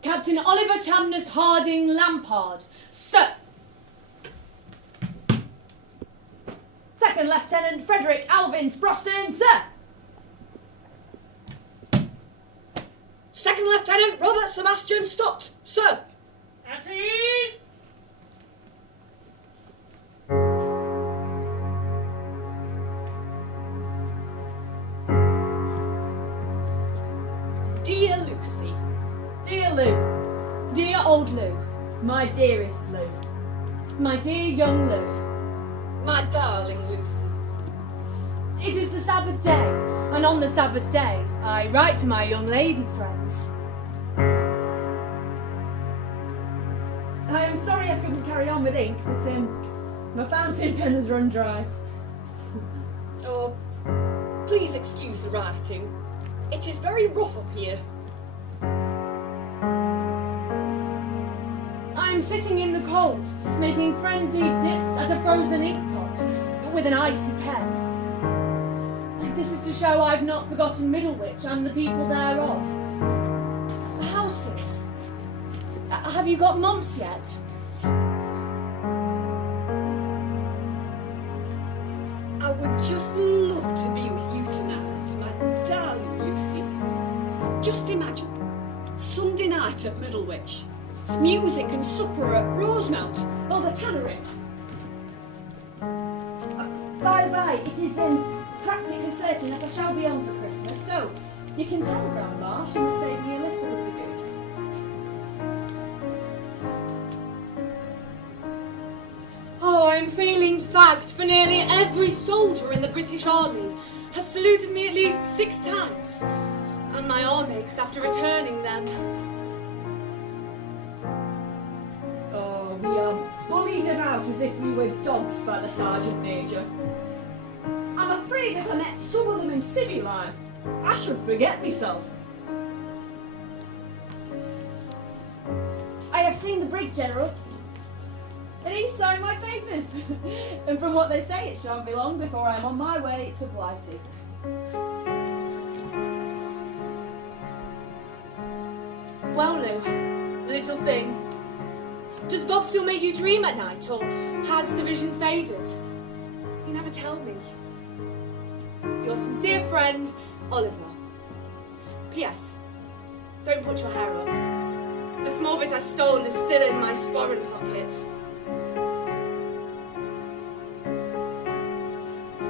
Captain Oliver Chamnus Harding Lampard, sir. Second Lieutenant Frederick Alvin Sproston, sir. Second Lieutenant Robert Sebastian Stott, sir. At ease! Dear Lucy. Dear Lou, dear old Lou, my dearest Lou, my dear young Lou. My darling Lucy. It is the Sabbath day, and on the Sabbath day I write to my young lady friends. I am sorry I couldn't carry on with ink, but my fountain pen has run dry. Oh, please excuse the writing. It is very rough up here. I am sitting in the cold, making frenzied dips at a frozen ink pot with an icy pen. This is to show I've not forgotten Middlewich and the people thereof. How's things? Have you got mumps yet? I would just love to be with you tonight, my darling Lucy. Just imagine, Sunday night at Middlewich. Music and supper at Rosemount or the Tannery. By the by, it is practically certain that I shall be on for Christmas, so you can tell Grandma she must save me a little of the goose. Oh, I'm feeling fagged, for nearly every soldier in the British Army has saluted me at least 6 times, and my arm aches after returning them. Oh, we are bullied about as if we were dogs by the Sergeant Major. I'm afraid if I met some of them in civvy life, I should forget myself. I have seen the brig, General, and he's signed my papers. And from what they say, it shan't be long before I'm on my way to Blighty. Well, Lou, little thing, does Bob still make you dream at night, or has the vision faded? You never tell me. Your sincere friend, Oliver. P.S. Don't put your hair up. The small bit I stole is still in my sporran pocket.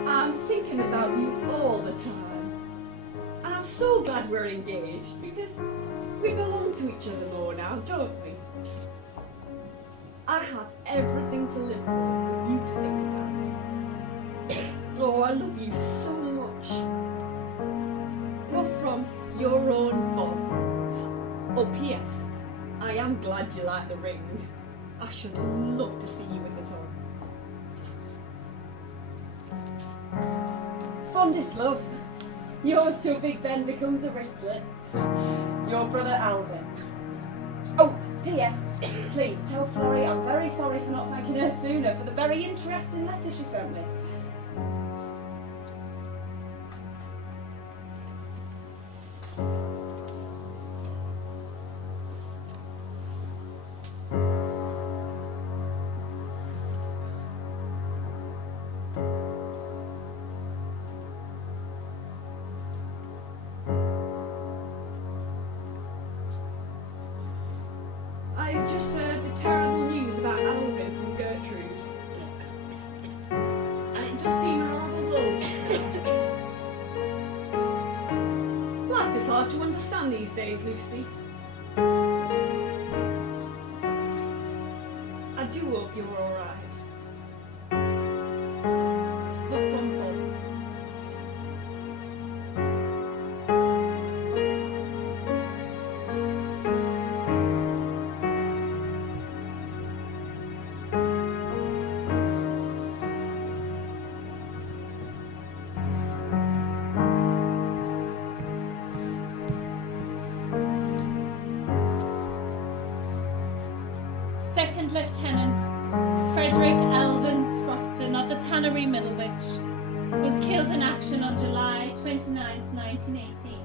I'm thinking about you all the time. And I'm so glad we're engaged because we belong to each other more now, don't we? I have everything to live for with you to think about. Oh, I love you so much. You're from your own Bob. Oh, P.S. I am glad you like the ring. I should love to see you with it on. Fondest love. Yours till Big Ben becomes a wristlet. Your brother Alvin. Oh, P.S. Please tell Florrie I'm very sorry for not thanking her sooner for the very interesting letter she sent me. I have just heard the terrible news about Alvin from Gertrude. And it does seem horrible though. Life is hard to understand these days, Lucy. I do hope you're alright. Love from Bob. Second Lieutenant Frederick Alvin Sproston of the Tannery Middlewich was killed in action on July 29, 1918.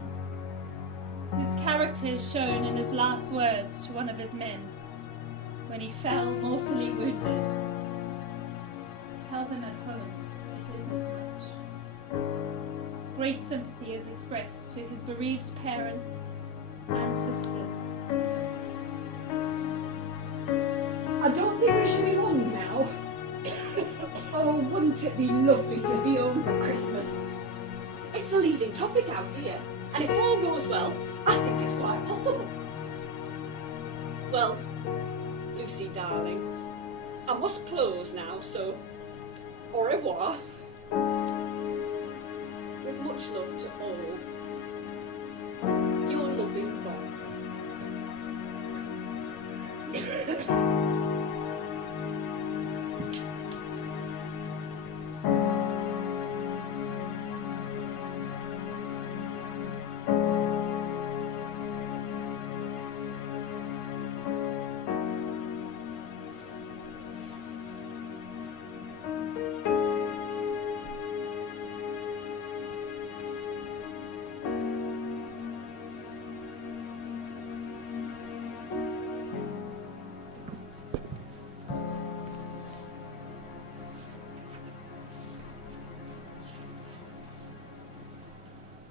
His character character is shown in his last words to one of his men, when he fell mortally wounded. Tell them at home it isn't much. Great sympathy is expressed to his bereaved parents and sisters. I don't think we should be long now. Oh, wouldn't it be lovely to be home for Christmas? It's a leading topic out here, and if all goes well, I think it's quite possible. Well, Lucy, darling, I must close now, so au revoir. With much love to all. Your loving Bob.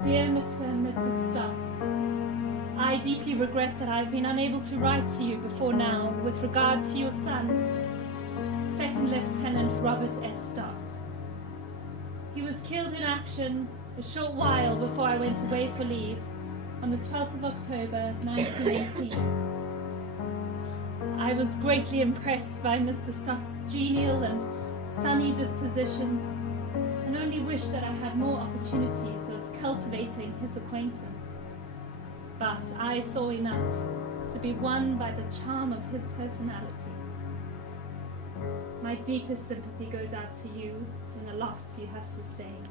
Dear Mr. and Mrs. Stott, I deeply regret that I have been unable to write to you before now with regard to your son, Second Lieutenant Robert S. Stott. He was killed in action a short while before I went away for leave on the 12th of October 1918. I was greatly impressed by Mr. Stott's genial and sunny disposition, and only wish that I had more opportunities of cultivating his acquaintance. But I saw enough to be won by the charm of his personality. My deepest sympathy goes out to you in the loss you have sustained.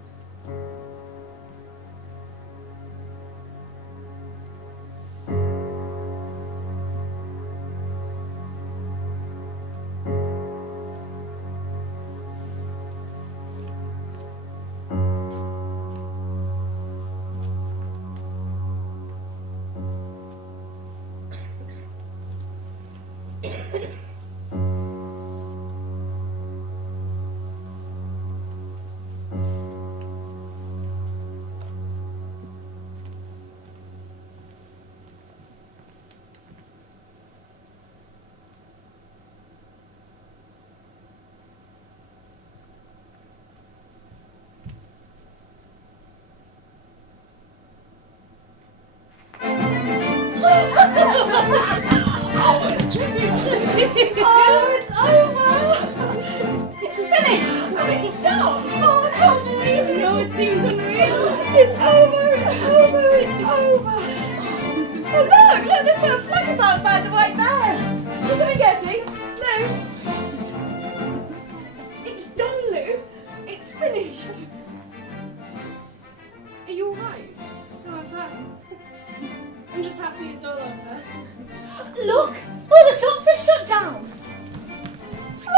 Oh, it's over! It's finished! Oh, it's shot! Oh, I can't believe it! No, it seems unreal. It's over! It's over! It's over! Oh, look! Look, they put a flag up outside the White Bear! You gonna get it? Lou? It's done, Lou. It's finished. Are you alright? No, I'm fine. I'm just happy it's all over. Look! All the shops have shut down!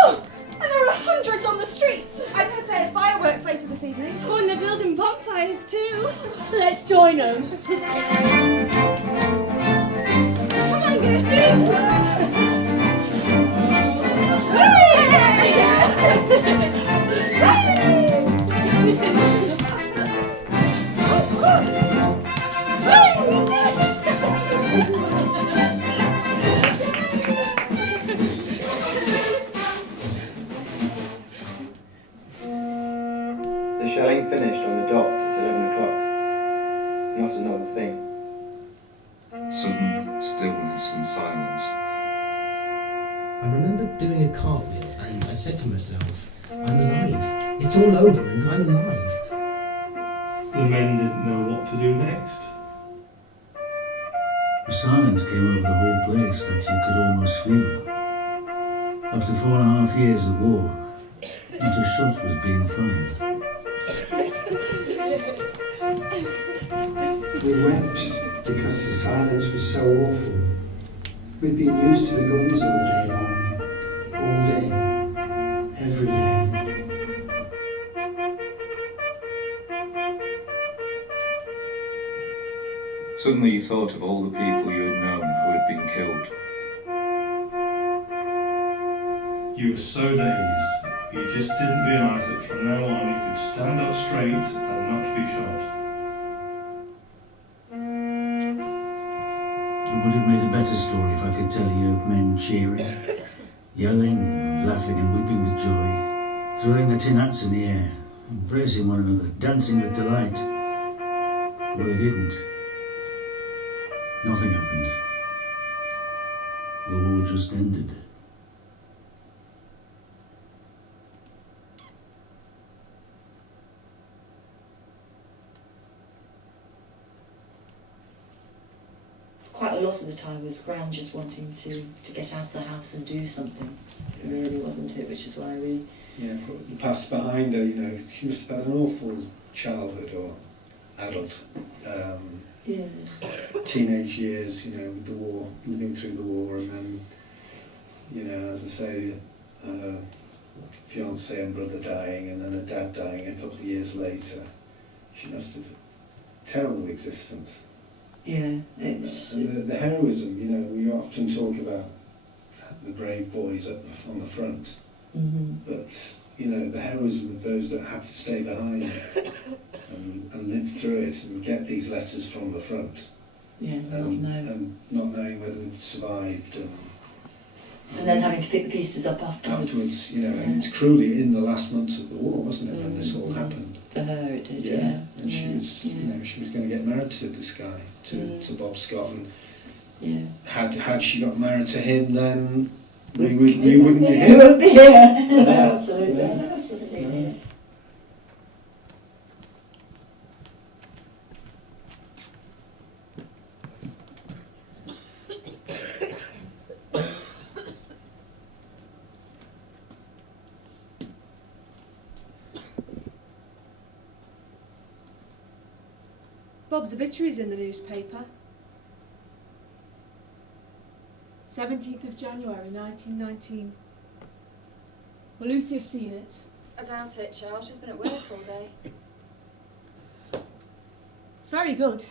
Oh, and there are hundreds on the streets. I heard there's fireworks later this evening. Oh, and they're building bonfires too. Let's join them. Come on, Gertie. The shelling finished on the dot at 11 o'clock. Not another thing. Sudden stillness and silence. I remember doing a cartwheel and I said to myself, I'm alive. It's all over and I'm alive. The men didn't know what to do next. A silence came over the whole place that you could almost feel. After 4.5 years of war, not a shot was being fired. We wept because the silence was so awful. We'd been used to the guns all day long, all day, every day. Suddenly you thought of all the people you had known who had been killed. You were so dazed, you just didn't realise that from now on you could stand up straight and not be shot. It would have made a better story if I could tell you of men cheering, yelling, laughing and weeping with joy, throwing their tin hats in the air, embracing one another, dancing with delight. But they didn't. Nothing happened. The war just ended. Quite a lot of the time was Gran just wanting to get out of the house and do something. It really wasn't it, which is why we... Yeah, put the past behind her, you know, she must have had an awful childhood or adult. Yeah. Teenage years, you know, with the war, living through the war, and then, you know, as I say, fiancé and brother dying, and then her dad dying a couple of years later. She must have terrible existence. Yeah, it's... And the heroism, you know, we often talk about the brave boys up on the front, but, you know, the heroism of those that had to stay behind and live through it and get these letters from the front. Yeah, and not knowing whether they'd survived. And then having to pick the pieces up afterwards. Afterwards, you know, and cruelly in the last months of the war, wasn't it, when this all happened? For her it did, yeah. And she was, you know, she was going to get married to this guy, to Bob Scott. And had she got married to him, then we wouldn't be here. We wouldn't be here. Absolutely. Absolutely. Bob's obituary's in the newspaper. 17th of January 1919. Will Lucy have seen it? I doubt it, Charles. She's been at work all day. It's very good.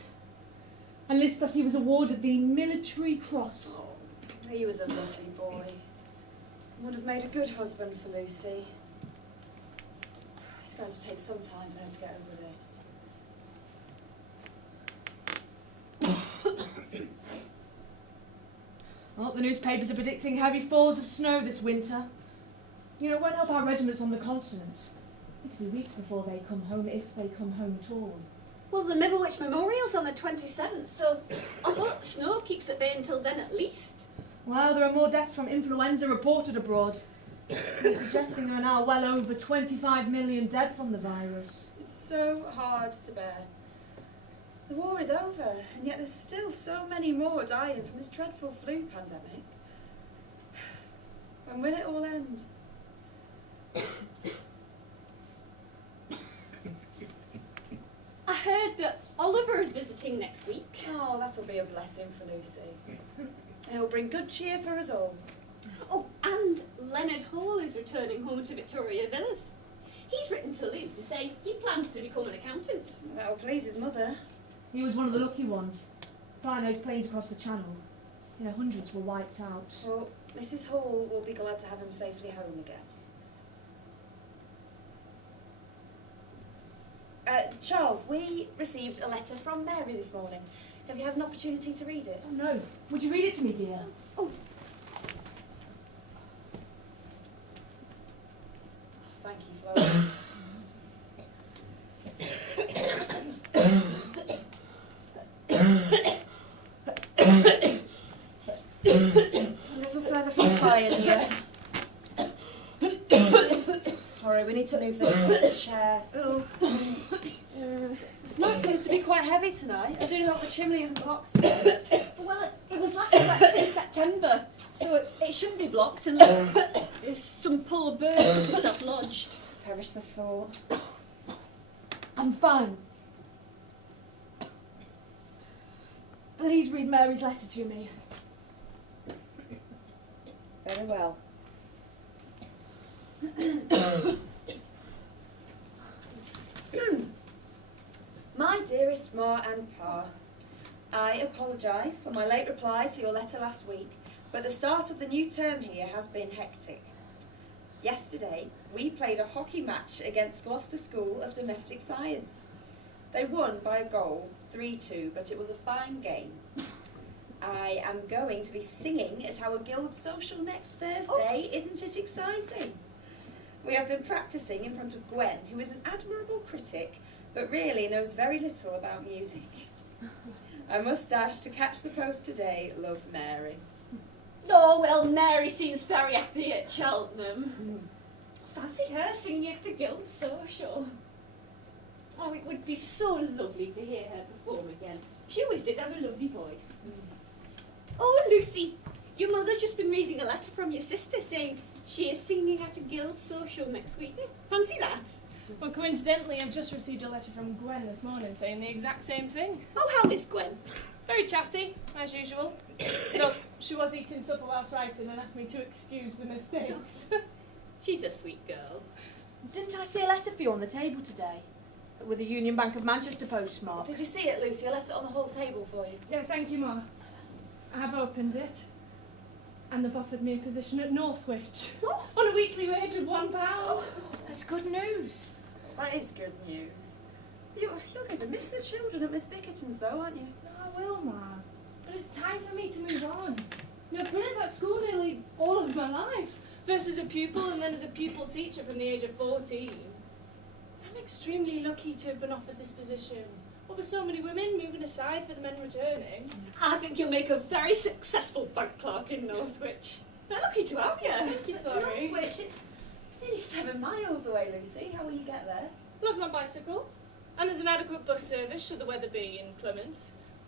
And lists that he was awarded the Military Cross. Oh, he was a lovely boy. Would have made a good husband for Lucy. It's going to take some time for her to get over this. Well, the newspapers are predicting heavy falls of snow this winter. You know, it won't help our regiments on the continent. It'll be weeks before they come home, if they come home at all. Well, the Middlewich Memorial's on the 27th, so I hope the snow keeps at bay until then at least. Well, there are more deaths from influenza reported abroad. They're suggesting there are now well over 25 million dead from the virus. It's so hard to bear. The war is over, and yet there's still so many more dying from this dreadful flu pandemic. When will it all end? I heard that Oliver is visiting next week. Oh, that'll be a blessing for Lucy. He'll bring good cheer for us all. Oh, and Leonard Hall is returning home to Victoria Villas. He's written to Luke to say he plans to become an accountant. That'll please his mother. He was one of the lucky ones, flying those planes across the channel. You know, hundreds were wiped out. Well, Mrs. Hall will be glad to have him safely home again. Charles, we received a letter from Mary this morning. Have you had an opportunity to read it? Oh, no. Would you read it to me, dear? Oh. Thank you, Flora. A little further from the fire, dear. Sorry, we need to move the chair. Ooh. The smoke seems to be quite heavy tonight. I do hope the chimney isn't blocked. Well, it was last swept in September, so it shouldn't be blocked unless some poor bird gets itself lodged. Perish the thought. I'm fine. Please read Mary's letter to me. Very well. My dearest Ma and Pa, I apologise for my late reply to your letter last week, but the start of the new term here has been hectic. Yesterday, we played a hockey match against Gloucester School of Domestic Science. They won by a goal, 3-2, but it was a fine game. I am going to be singing at our guild social next Thursday. Isn't it exciting? We have been practising in front of Gwen, who is an admirable critic, but really knows very little about music. I must dash to catch the post today. Love, Mary. Oh, well, Mary seems very happy at Cheltenham. Fancy her singing at a guild social. Oh, it would be so lovely to hear her perform again. She always did have a lovely voice. Oh, Lucy, your mother's just been reading a letter from your sister saying she is singing at a guild social next week. Fancy that. Well, coincidentally, I've just received a letter from Gwen this morning saying the exact same thing. Oh, how is Gwen? Very chatty, as usual. Though she was eating supper whilst writing and asked me to excuse the mistakes. She's a sweet girl. Didn't I see a letter for you on the table today? With a Union Bank of Manchester postmark. Did you see it, Lucy? I left it on the hall table for you. Yeah, thank you, Ma. I have opened it. And they've offered me a position at Northwich. On a weekly wage of £1. Oh, that's good news. That is good news. You're going to miss the children at Miss Bickerton's, though, aren't you? I will, Ma. But it's time for me to move on. You know, I've been at that school nearly all of my life. First as a pupil and then as a pupil teacher from the age of 14. I'm extremely lucky to have been offered this position. What with so many women moving aside for the men returning. I think you'll make a very successful bank clerk in Northwich. They're lucky to have you. Thank you, Florrie. Northwich, it's nearly 7 miles away, Lucy. How will you get there? Love my bicycle. And there's an adequate bus service should the weather be inclement.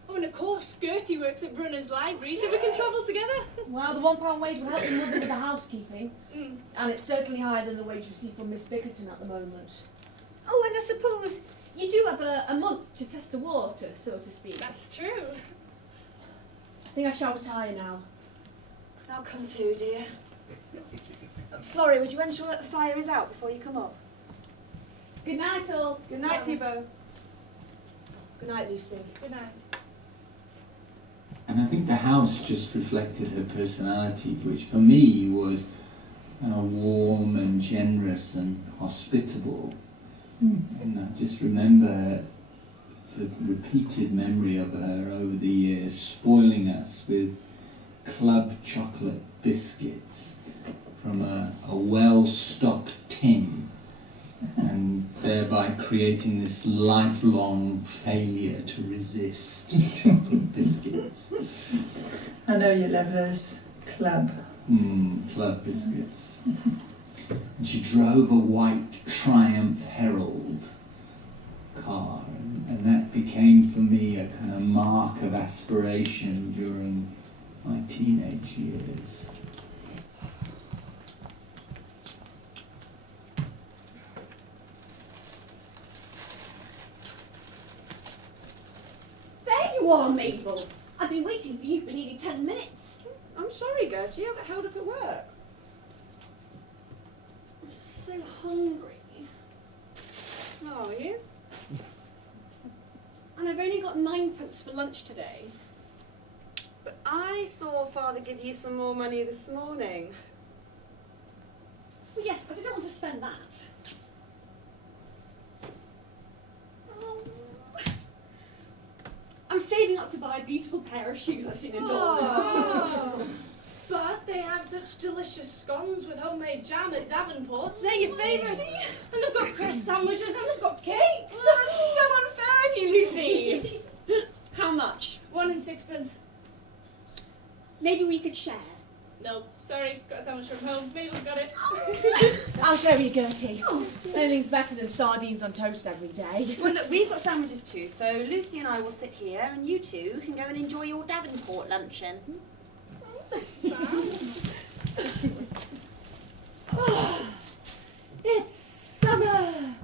Oh, and of course, Gertie works at Brunner's Library, so we can travel together. Well, the £1 wage will help your mother with the housekeeping. And it's certainly higher than the wage received from Miss Bickerton at the moment. Oh, and I suppose you do have a month to test the water, so to speak. That's true. I think I shall retire now. I'll come too, dear. Florrie, would you ensure that the fire is out before you come up? Good night, all. Good night to you both. Good night, Lucy. Good night. And I think the house just reflected her personality, which for me was warm and generous and hospitable. And I just remember, it's a repeated memory of her over the years, spoiling us with club chocolate biscuits from a well-stocked tin, and thereby creating this lifelong failure to resist chocolate biscuits. I know you love those club biscuits. And she drove a white Triumph Herald car, and that became for me a kind of mark of aspiration during my teenage years. There you are, Mabel. I've been waiting for you for nearly 10 minutes. I'm sorry, Gertie. I got held up at work. I'm so hungry. Oh, are you? And I've only got 9p for lunch today. But I saw Father give you some more money this morning. Well, yes, but I don't want to spend that. I'm saving up to buy a beautiful pair of shoes I've seen in Dortmund. But they have such delicious scones with homemade jam at Davenport's. They're your favourite. And they've got crust sandwiches and they've got cakes. Oh, that's so unfair of you, Lucy. How much? 1 and 6p. Maybe we could share. No, sorry, got a sandwich from home. Mabel's got it. I'll show you, Gertie. Anything's better than sardines on toast every day. Well, look, we've got sandwiches too, so Lucy and I will sit here and you two can go and enjoy your Davenport luncheon. Oh, it's summer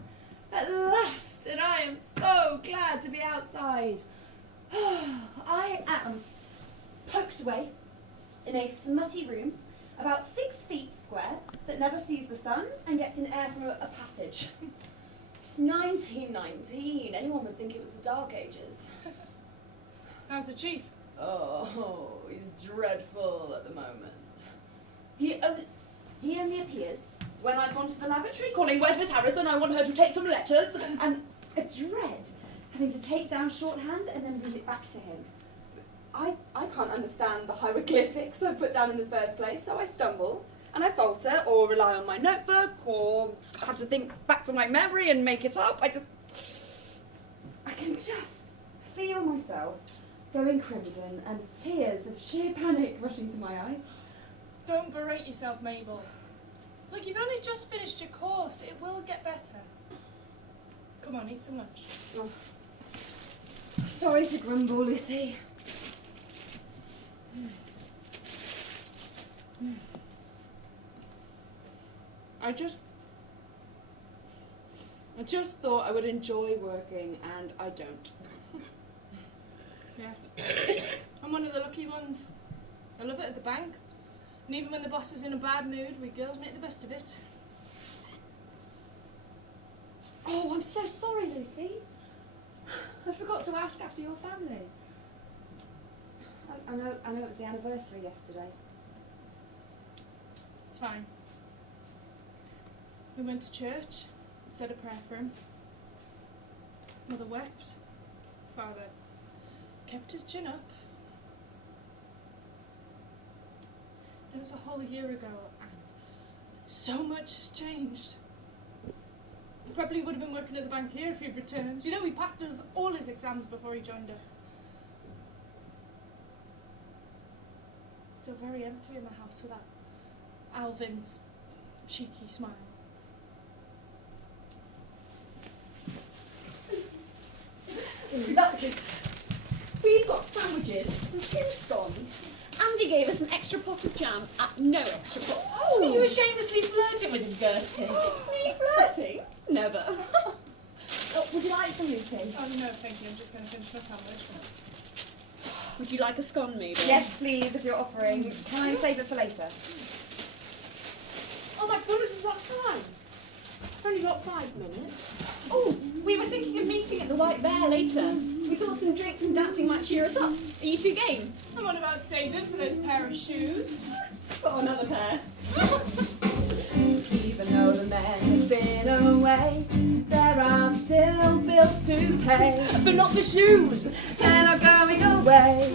at last, and I am so glad to be outside. I am Poked away in a smutty room about 6 feet square that never sees the sun and gets in air from a passage. It's 1919. Anyone would think it was the Dark Ages. How's the chief? Oh, he's dreadful at the moment. He only appears when I've gone to the lavatory calling, "Where's Miss Harrison? I want her to take some letters." And a dread having to take down shorthand and then read it back to him. I can't understand the hieroglyphics I put down in the first place, so I stumble and I falter or rely on my notebook or have to think back to my memory and make it up. I can just feel myself going crimson and tears of sheer panic rushing to my eyes. Don't berate yourself, Mabel. Look, you've only just finished your course. It will get better. Come on, eat some lunch. Oh. Sorry to grumble, Lucy. I just thought I would enjoy working, and I don't. Yes. I'm one of the lucky ones. I love it at the bank. And even when the boss is in a bad mood, we girls make the best of it. Oh, I'm so sorry, Lucy. I forgot to ask after your family. I know it was the anniversary yesterday. It's fine. We went to church, said a prayer for him. Mother wept. Father kept his chin up. It was a whole year ago, and so much has changed. He probably would have been working at the bank here if he'd returned. You know, he passed all his exams before he joined her. Still very empty in the house without Alvin's cheeky smile. Look, we've got sandwiches and 2 scones. Andy gave us an extra pot of jam at no extra cost. Oh, you were shamelessly flirting with him, Gertie. Me flirting? Never. Oh, would you like some, Lucy? Oh, no, thank you. I'm just going to finish my sandwich. Would you like a scone, Mabel? Yes, please, if you're offering. Can I save it for later? Oh my goodness, is that time? I've only got 5 minutes. Oh, we were thinking of meeting at the White Bear later. We thought some drinks and dancing might cheer us up. Are you 2 game? I'm on about saving for those pair of shoes. Got another pair. Even though the men have been away, there are still bills to pay. But not the shoes, they're not going away.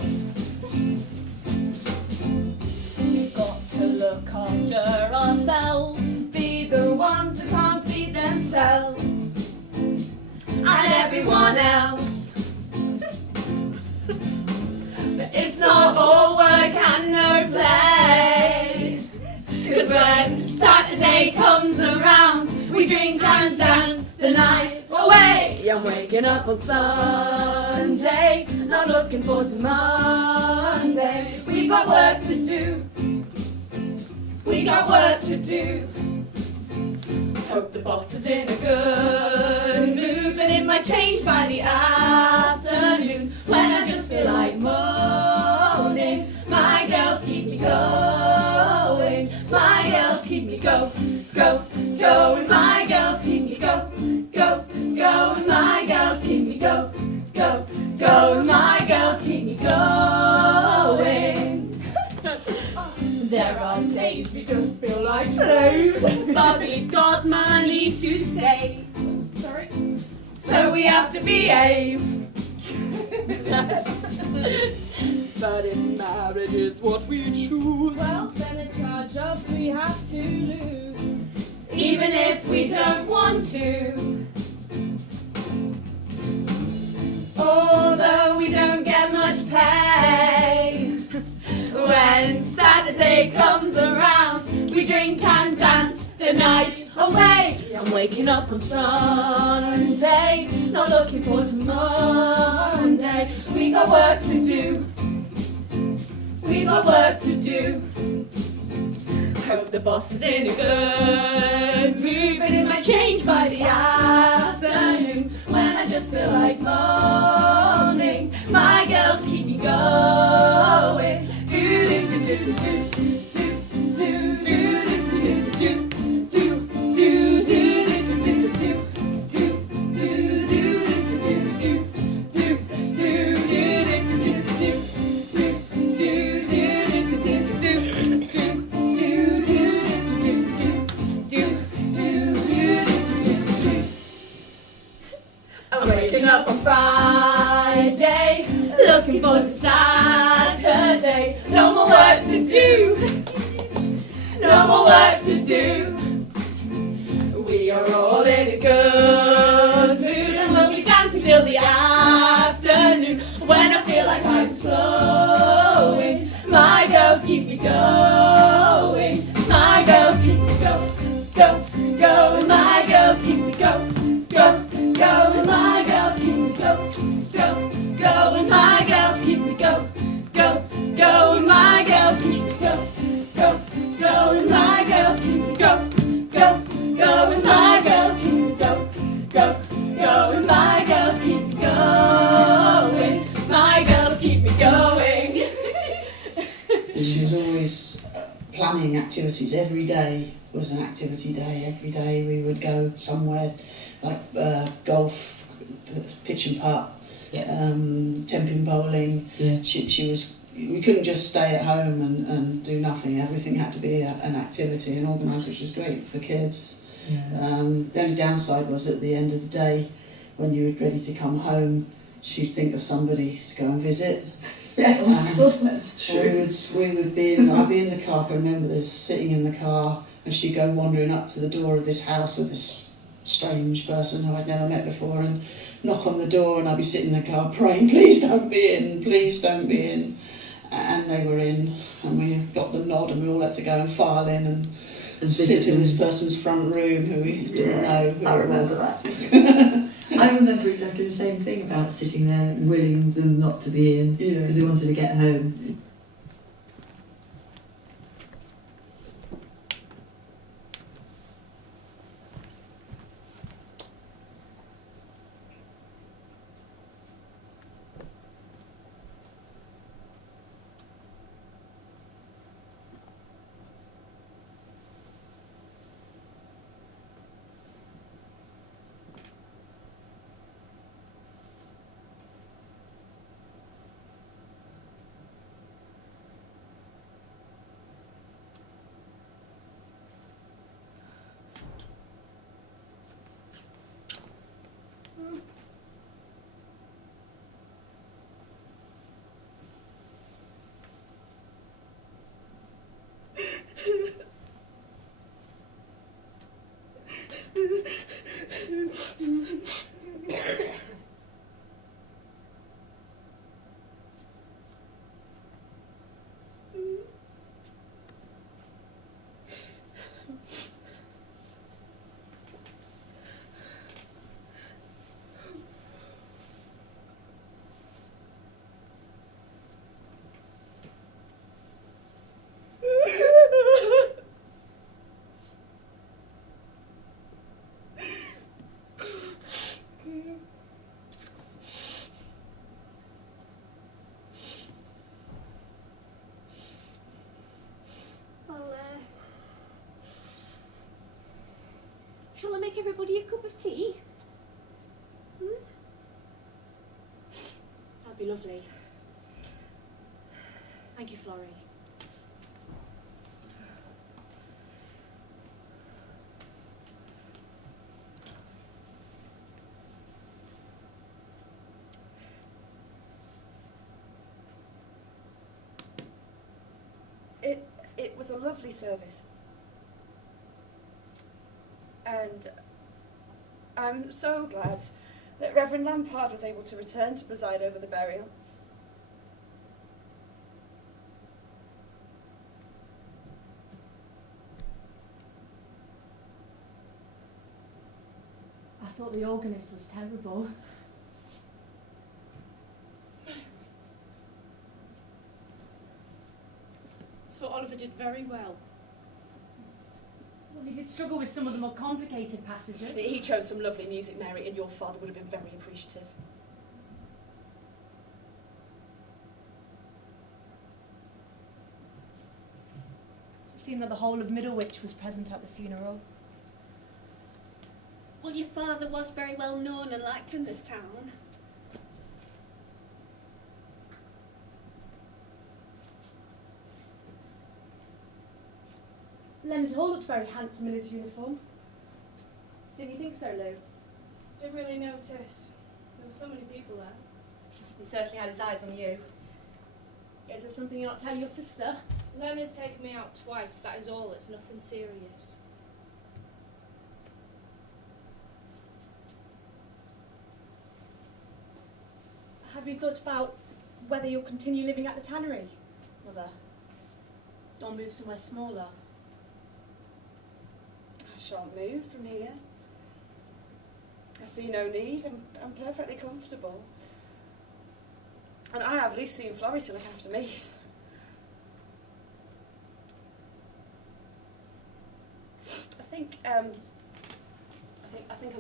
We've got to look after ourselves, Be the ones that can't feed themselves, and everyone else. But it's not all work and no play, 'cause when Saturday comes around, we drink and dance the night away. I'm waking up on Sunday, not looking forward to Monday. We've got work to do, we got work to do. Hope the boss is in a good mood, but it might change by the afternoon, when I just feel like moaning. My girls keep me going, my girls keep me going, my girls keep me going, my girls keep me going, my girls keep me going. There are days we just feel like slaves, but we've got money to save. Sorry? So we have to behave. But if marriage is what we choose, Well, then it's our jobs we have to lose. even if we don't want to. Although we don't get much pay, when Saturday comes around, we drink and dance the night away. I'm waking up on Sunday, not looking forward to Monday. We got work to do, we got work to do. Hope the boss is in a good mood, but it might change by the afternoon, when I just feel like moaning. My girls keep me going. Saturday. No more work to do. No more work to do. We are all in a good mood and we'll be dancing till the afternoon. When I feel like I'm slowing, my girls keep me going. My girls keep me going, go, go. And my girls keep me going, go, go. And my girls keep me going, go, go. And my girls keep me going, go, go. And my girls keep me going, go, go. And my girls keep me going, go, go. And my girls keep me going, go, go. And my girls keep me going. My girls keep me going. She was always planning activities. Every day was an activity day. Every day we would go somewhere, like golf, pitch and putt, tenpin bowling. Yeah. She was. We couldn't just stay at home and do nothing. Everything had to be an activity and organised, which was great for kids. Yeah. The only downside was at the end of the day, when you were ready to come home, she'd think of somebody to go and visit. Yes, that's true. I'd be in the car. I can remember this, sitting in the car, and she'd go wandering up to the door of this house of this strange person who I'd never met before, and knock on the door, and I'd be sitting in the car praying, please don't be in, please don't be in. And they were in, and we got the nod, and we all had to go and file in and sit in this person's front room who we didn't know who I remember that. I remember exactly the same thing about sitting there willing them not to be in because we wanted to get home. Shall I make everybody a cup of tea? That'd be lovely. Thank you, Florrie. It was a lovely service. And I'm so glad that Reverend Lampard was able to return to preside over the burial. I thought the organist was terrible. I thought Oliver did very well. Well, he did struggle with some of the more complicated passages. He chose some lovely music, Mary, and your father would have been very appreciative. It seemed that the whole of Middlewich was present at the funeral. Well, your father was very well known and liked in this town. Leonard Hall looked very handsome in his uniform. Didn't you think so, Lou? Didn't really notice. There were so many people there. He certainly had his eyes on you. Is there something you're not telling your sister? Len has taken me out twice, that is all, it's nothing serious. Have you thought about whether you'll continue living at the tannery, Mother? Or move somewhere smaller? I shan't move from here. I see no need. I'm perfectly comfortable. And I have Lucy and Florrie to look after me. I think I'm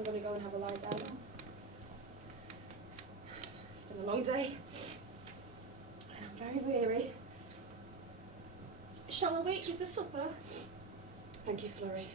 going to go and have a lie down now. It's been a long day. And I'm very weary. Shall I wake you for supper? Thank you, Florrie.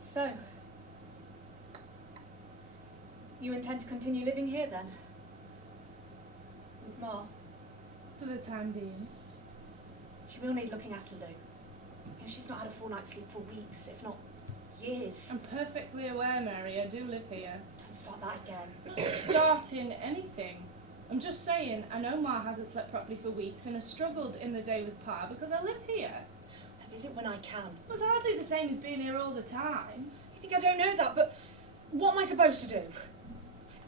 So, you intend to continue living here then? With Ma? For the time being. She will need looking after, Lou. You know, she's not had a full night's sleep for weeks, if not years. I'm perfectly aware, Mary, I do live here. Don't start that again. Not starting anything. I'm just saying, I know Ma hasn't slept properly for weeks and has struggled in the day with Pa because I live here. I visit when I can. Well, it's hardly the same as being here all the time. You think I don't know that, but what am I supposed to do?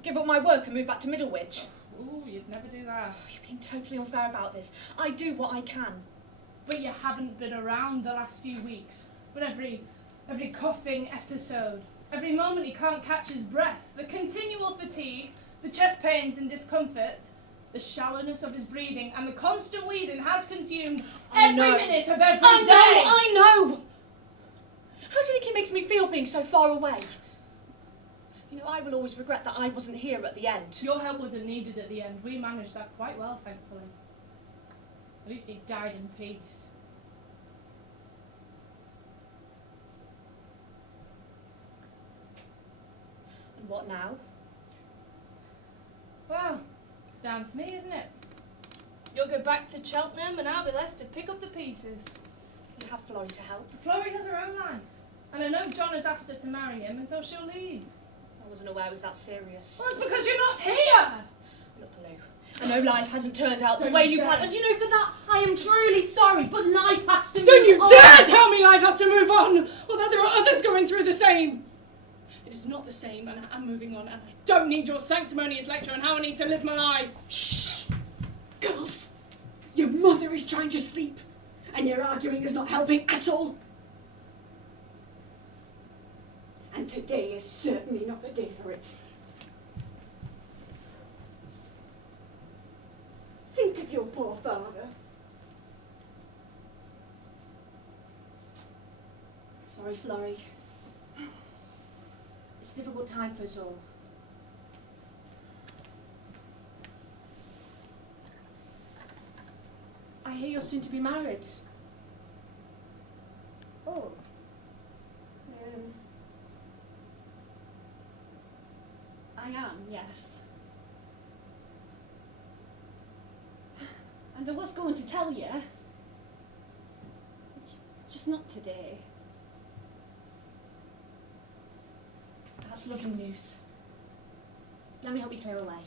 Give up my work and move back to Middlewich? Ooh, you'd never do that. You're being totally unfair about this. I do what I can. But you haven't been around the last few weeks. But every coughing episode, every moment he can't catch his breath, the continual fatigue, the chest pains and discomfort, the shallowness of his breathing, and the constant wheezing has consumed every minute of every day. I know! How do you think it makes me feel being so far away? You know, I will always regret that I wasn't here at the end. Your help wasn't needed at the end. We managed that quite well, thankfully. At least he died in peace. And what now? Well, it's down to me, isn't it? You'll go back to Cheltenham and I'll be left to pick up the pieces. You have Florrie to help. Florrie has her own life. And I know John has asked her to marry him, and so she'll leave. I wasn't aware it was that serious. Well, it's because you're not here! Look, Lou, I know life hasn't turned out the way you planned, and you know, for that, I am truly sorry, but life has to move on. Don't you dare tell me life has to move on, or that there are others going through the same. It is not the same, and I'm moving on, and I don't need your sanctimonious lecture on how I need to live my life. Shh! Girls, your mother is trying to sleep, and your arguing is not helping at all. And today is certainly not the day for it. Think of your poor father. Sorry, Florrie. It's a difficult time for us all. I hear you're soon to be married. Oh. I am, yes. And I was going to tell you. Just not today. That's lovely news. Let me help you clear away.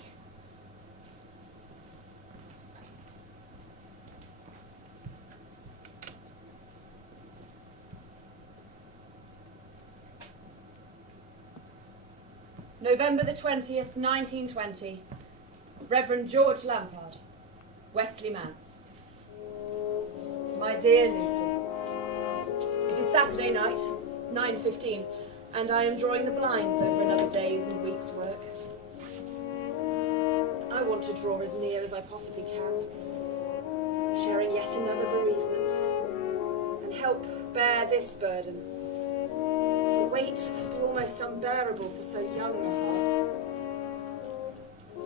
November the 20th, 1920. Reverend George Lampard, Wesley Manse. My dear Lucy, it is Saturday night, 9:15, and I am drawing the blinds over another day's and week's work. I want to draw as near as I possibly can, sharing yet another bereavement, and help bear this burden. The weight must be almost unbearable for so young a heart.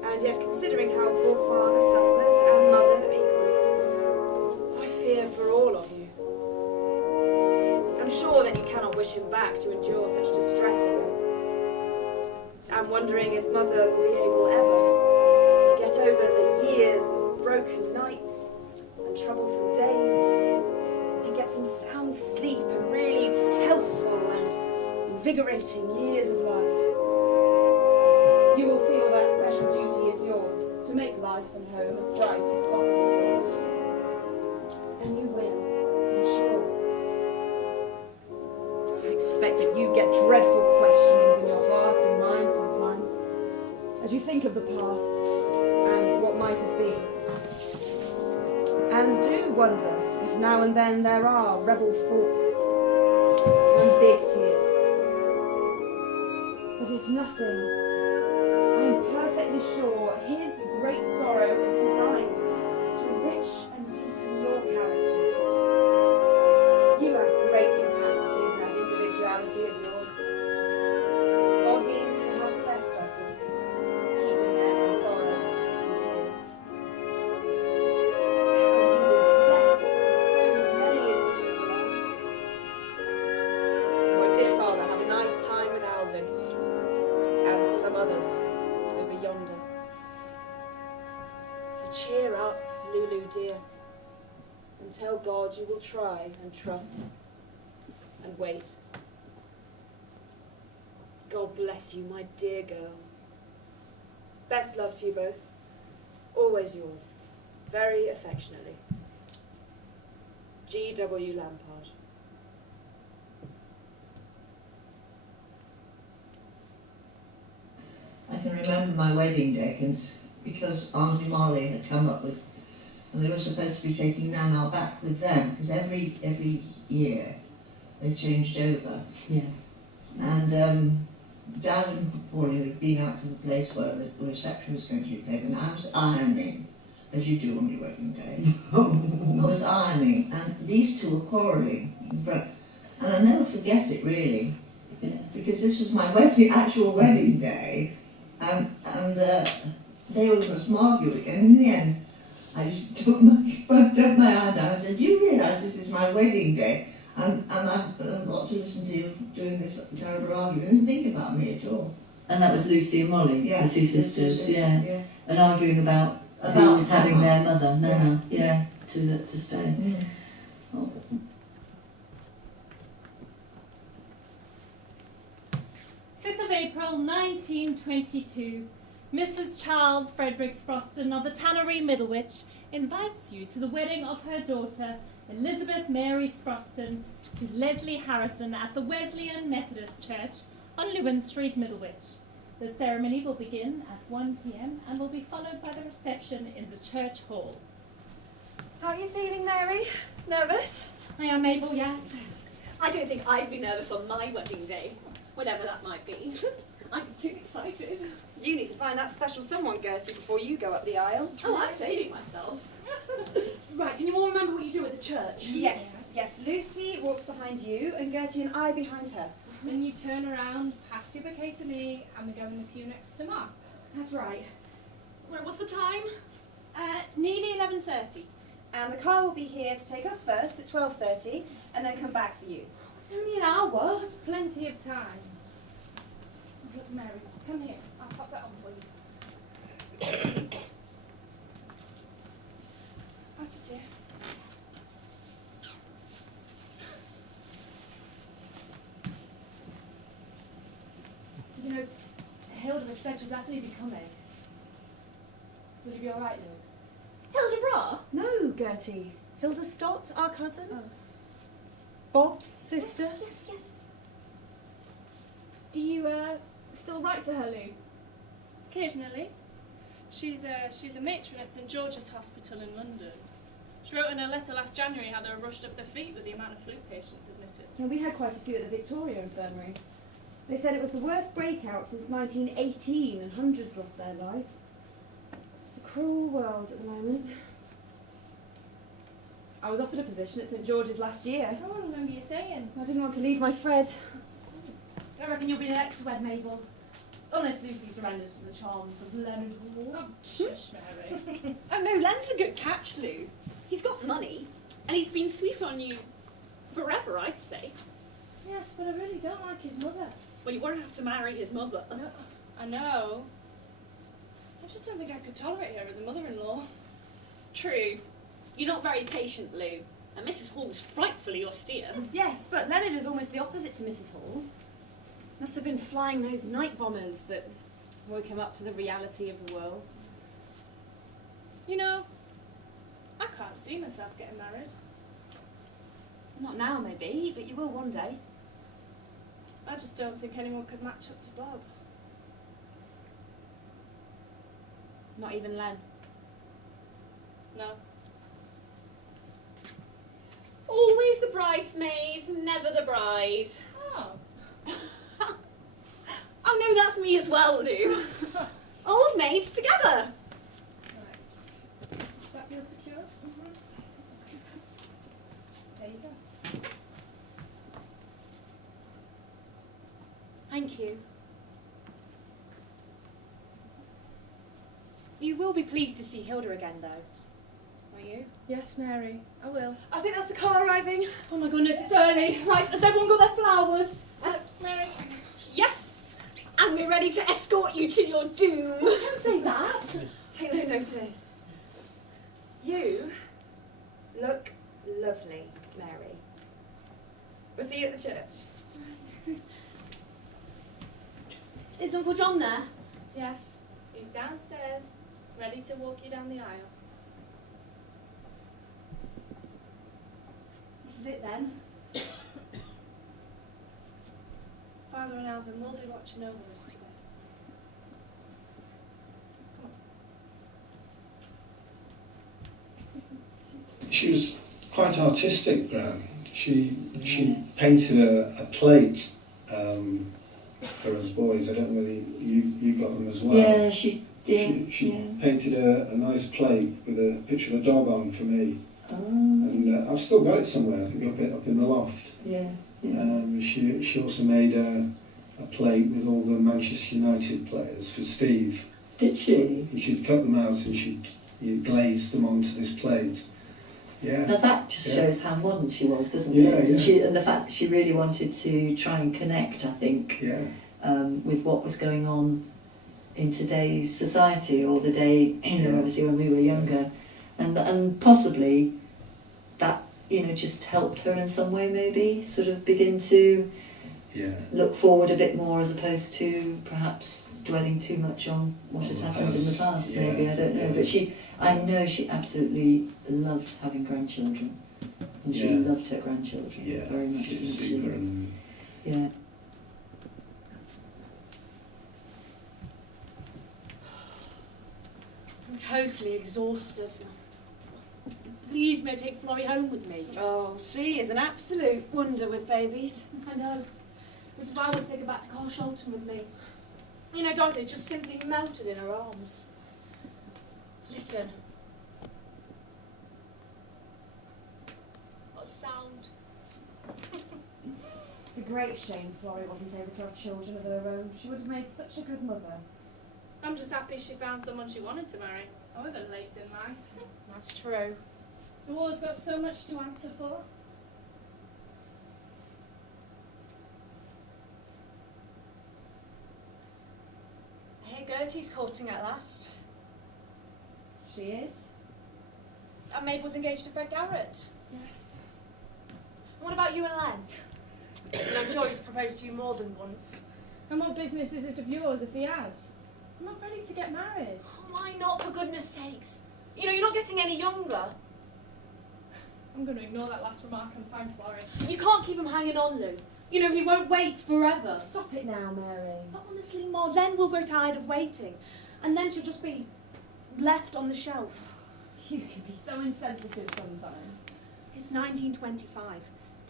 And yet, considering how poor father suffered, and mother equally, I fear for all of you. I'm sure sure that you cannot wish him back to endure such distress again. I'm wondering if Mother will be able ever to get over the years of broken nights and troublesome days, and get some sound sleep and really healthful and invigorating years of life. You will feel that special duty is yours to make life and home as bright as possible for you. And you will, I'm sure. I expect that you get dreadful questionings in your heart and mind sometimes, as you think of the past and what might have been. And do wonder if now and then there are rebel thoughts and big tears. But if nothing, I am perfectly sure his great sorrow is designed to enrich and deepen your character. You have great capacities in that individuality of yours. God means to have the best of them, keeping them in sorrow and tears. Others over yonder. So cheer up, Lulu dear, and tell God you will try and trust and wait. God bless you, my dear girl. Best love to you both. Always yours, very affectionately, G.W. Lampard. I can remember my wedding day because Auntie Molly had come up with, and they were supposed to be taking Nana back with them because every year they changed over. Yeah. And Dad and Pauline had been out to the place where the reception was going to be played, and I was ironing, as you do on your wedding day. I was ironing, and these two were quarrelling in front, and I'll never forget it really, because this was my actual wedding day. And they were going to argue again. In the end, I just took my hand down. I said, "Do you realise this is my wedding day? And I've got to listen to you doing this terrible argument." Didn't think about me at all. And that was Lucy and Molly, Yeah, the two sisters, yeah. yeah. And arguing about who was having their mother, Nana, to stay. Yeah. Oh. 5th of April 1922, Mrs. Charles Frederick Sproston of the Tannery Middlewich invites you to the wedding of her daughter, Elizabeth Mary Sproston, to Leslie Harrison at the Wesleyan Methodist Church on Lewin Street, Middlewich. The ceremony will begin at 1 p.m. and will be followed by the reception in the church hall. How are you feeling, Mary? Nervous? I am, Mabel, yes. I don't think I'd be nervous on my wedding day, whatever that might be. I'm too excited. You need to find that special someone, Gertie, before you go up the aisle. Oh, I'm saving myself. Right, can you all remember what you do at the church? Yes. Lucy walks behind you, and Gertie and I behind her. Then you turn around, pass your bouquet to me, and we go in the pew next to Mark. That's right. Right, what's the time? Nearly 11:30. And the car will be here to take us first at 12:30, and then come back for you. It's only an hour. That's plenty of time. Look, Mary, come here. I'll pop that on for you. Pass it here. You know, Hilda has said she'll definitely be coming. Will you be all right, Lou? Hilda Bra? No, Gertie. Hilda Stott, our cousin. Oh. Bob's sister. Yes. Do you still write to her, Lou? Occasionally. She's a matron at St George's Hospital in London. She wrote in her letter last January how they were rushed off their feet with the amount of flu patients admitted. Yeah, we had quite a few at the Victoria Infirmary. They said it was the worst breakout since 1918 and hundreds lost their lives. It's a cruel world at the moment. I was offered a position at St George's last year. Oh, I remember you saying. I didn't want to leave my Fred. I reckon you'll be the next to wed Mabel. Unless Lucy surrenders to the charms of Leonard Hall. Oh, shush, Mary. Oh no, Len's a good catch, Lou. He's got money, and he's been sweet on you forever, I'd say. Yes, but I really don't like his mother. Well, you won't have to marry his mother. No, I know. I just don't think I could tolerate her as a mother-in-law. True. You're not very patient, Lou. And Mrs. Hall was frightfully austere. Yes, but Leonard is almost the opposite to Mrs. Hall. Must have been flying those night bombers that woke him up to the reality of the world. You know, I can't see myself getting married. Not now, maybe, but you will one day. I just don't think anyone could match up to Bob. Not even Len. No. Always the bridesmaid, never the bride. Oh. Oh no, that's me as well, Lou. Old maids together. Right. That feels secure? Mm-hmm. There you go. Thank you. You will be pleased to see Hilda again, though. Are you? Yes, Mary, I will. I think that's the car arriving. Oh my goodness, it's early. Right, has everyone got their flowers? Mary. Yes. And we're ready to escort you to your doom. Don't say that. Take no notice. You look lovely, Mary. We'll see you at the church. Is Uncle John there? Yes, he's downstairs, ready to walk you down the aisle. This is it then. Father and Alvin will be watching over us today. She was quite artistic, Gran. She painted a plate for us boys. I don't know whether you got them as well. Yeah, she did. She painted a nice plate with a picture of a dog on for me. Oh. And I've still got it somewhere, I think up in the loft. Yeah. She also made a plate with all the Manchester United players for Steve. Did she? She'd cut them out and she'd glazed them onto this plate. Yeah. Now that just shows how modern she was, doesn't Yeah, it? yeah. And the fact that she really wanted to try and connect, I think, with what was going on in today's society, or the day, obviously when we were younger, and possibly that, just helped her in some way, maybe, sort of begin to look forward a bit more, as opposed to perhaps dwelling too much on what had happened in the past, maybe, I don't know. But I know she absolutely loved having grandchildren, and she loved her grandchildren very much, didn't she? Yeah. I'm totally exhausted. Please, may I take Florrie home with me? Oh, she is an absolute wonder with babies. I know. Which is why I want to take her back to Carshalton with me. You know, Dorothy just simply melted in her arms. Listen. What a sound. It's a great shame Florrie wasn't able to have children of her own. She would have made such a good mother. I'm just happy she found someone she wanted to marry, however late in life. That's true. The war's got so much to answer for. I hear Gertie's courting at last. She is? And Mabel's engaged to Fred Garrett. Yes. And what about you and Len? And I'm sure he's proposed to you more than once. And what business is it of yours if he has? I'm not ready to get married. Oh, why not, for goodness sakes? You know, you're not getting any younger. I'm going to ignore that last remark and find Florrie. You can't keep him hanging on, Lou. You know, he won't wait forever. Stop it now, Mary. But honestly, Ma, Len will grow tired of waiting. And then she'll just be left on the shelf. You can be so insensitive sometimes. It's 1925.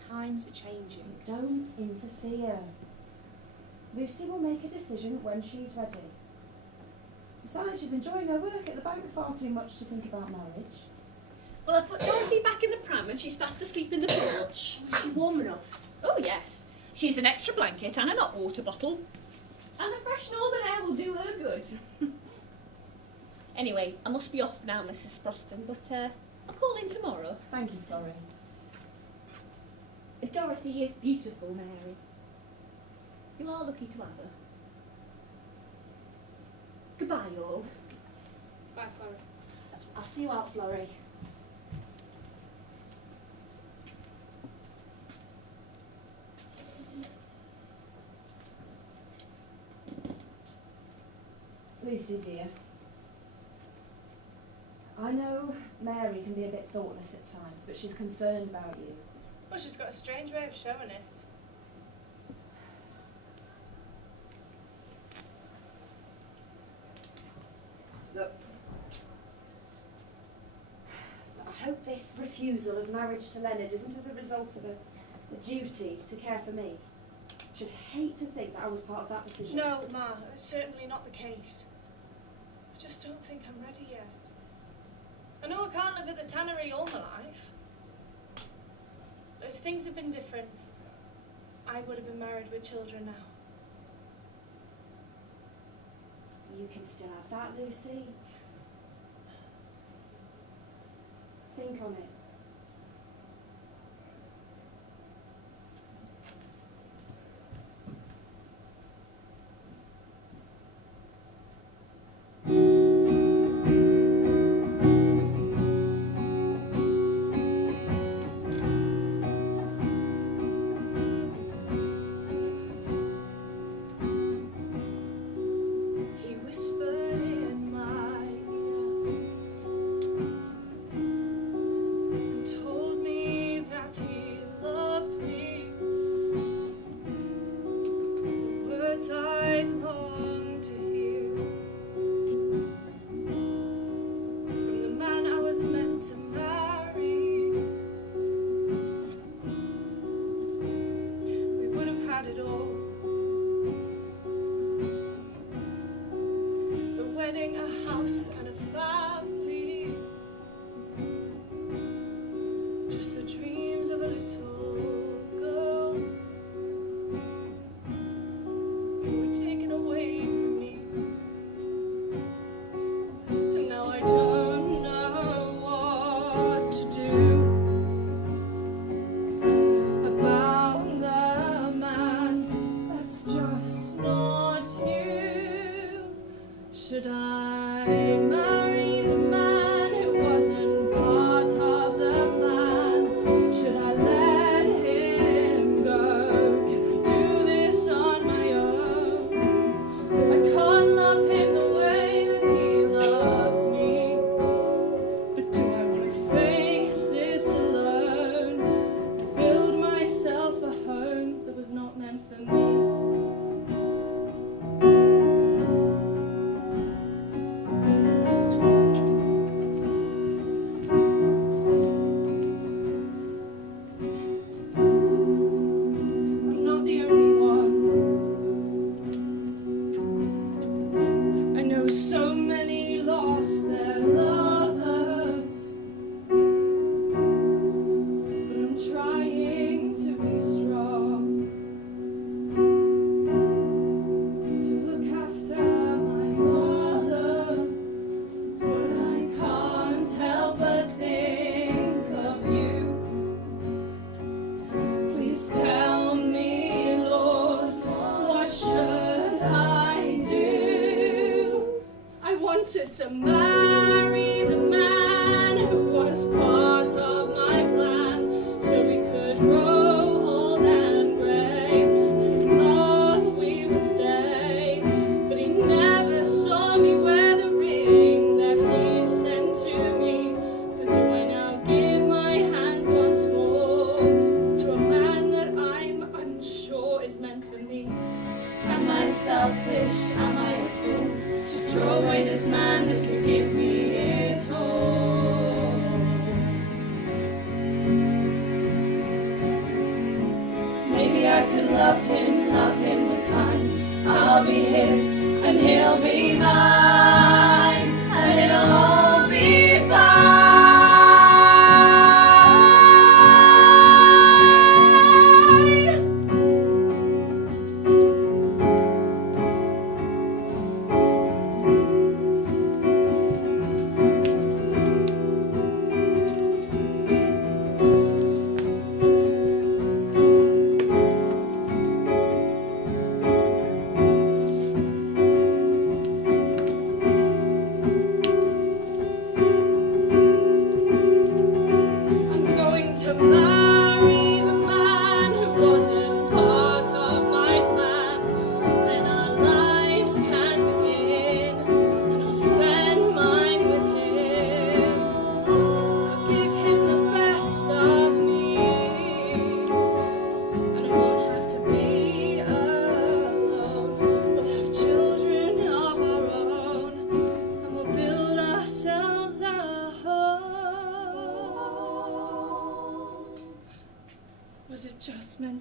Times are changing. Don't interfere. Lucy will make a decision when she's ready. Besides, she's enjoying her work at the bank far too much to think about marriage. Well, I've put Dorothy back in the pram and she's fast asleep in the porch. Was she warm enough? Oh, yes. She's an extra blanket and a hot water bottle. And the fresh northern air will do her good. Anyway, I must be off now, Mrs. Sproston, but I'll call in tomorrow. Thank you, Florrie. Dorothy is beautiful, Mary. You are lucky to have her. Goodbye, all. Bye, Florrie. I'll see you out, Florrie. Lucy, dear. I know Mary can be a bit thoughtless at times, but she's concerned about you. Well, she's got a strange way of showing it. Look, I hope this refusal of marriage to Leonard isn't as a result of a duty to care for me. I should hate to think that I was part of that decision. No, Ma, it's certainly not the case. I just don't think I'm ready yet. I know I can't live at the tannery all my life. But if things had been different, I would have been married with children now. You can still have that, Lucy. Think on it. To marry the man who was part of my plan, so we could grow old and grey, and in love we would stay. But he never saw me wear the ring that he sent to me. But do I now give my hand once more to a man that I'm unsure is meant for me? Am I selfish? Am I a fool to throw away this man that could give me it all? Maybe I can love him with time. I'll be his and he'll be mine, and it'll all be fine.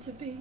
to be.